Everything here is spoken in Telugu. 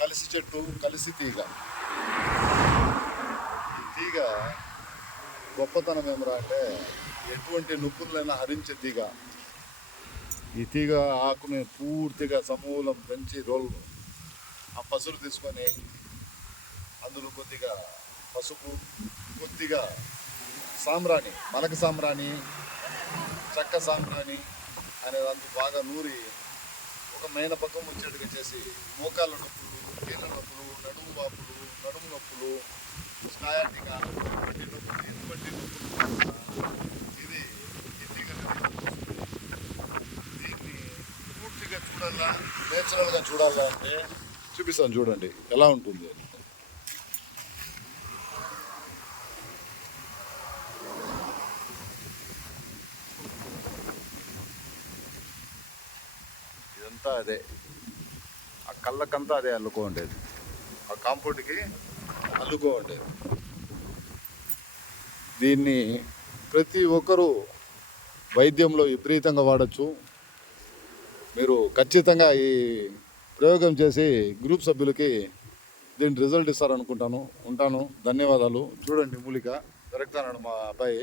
కలిసి చెట్టు, కలిసి తీగ. ఈ తీగ గొప్పతనం ఏమరా అంటే ఎటువంటి నొప్పులైనా హరించే తీగ. ఈ తీగ ఆకుని పూర్తిగా సమూలం పెంచి ఆ పసురు తీసుకొని అందులో కొద్దిగా పసుపు, కొద్దిగా సాంబ్రాణి, మలక సాంబ్రాణి, చెక్క సాంబ్రాణి అనేదంతా బాగా నూరి ఒక మైన పక్కం వచ్చేట్టుగా చేసి మోకాళ్ళ నొప్పులు, కీళ్ళ నొప్పులు, నడుము వాపులు, నడుము నొప్పులు, స్కాయాటికా ఎటువంటి నొప్పులు ఇది దీన్ని పూర్తిగా చూడాలా, నేచురల్గా చూడాలా అంటే చూపిస్తాను చూడండి ఎలా ఉంటుంది అని. ఇదంతా అదే, ఆ కళ్ళకంతా అదే అల్లుకో ఉండేది, ఆ కాంపౌండ్కి అల్లుకో ఉండేది. దీన్ని ప్రతి ఒక్కరూ వైద్యంలో విపరీతంగా వాడచ్చు. మీరు ఖచ్చితంగా ఈ ప్రయోగం చేసి గ్రూప్ సభ్యులకి దీని రిజల్ట్ ఇస్తారనుకుంటాను. ఉంటాను, ధన్యవాదాలు. చూడండి మూలిక దొరుకుతానండి మా అబ్బాయి.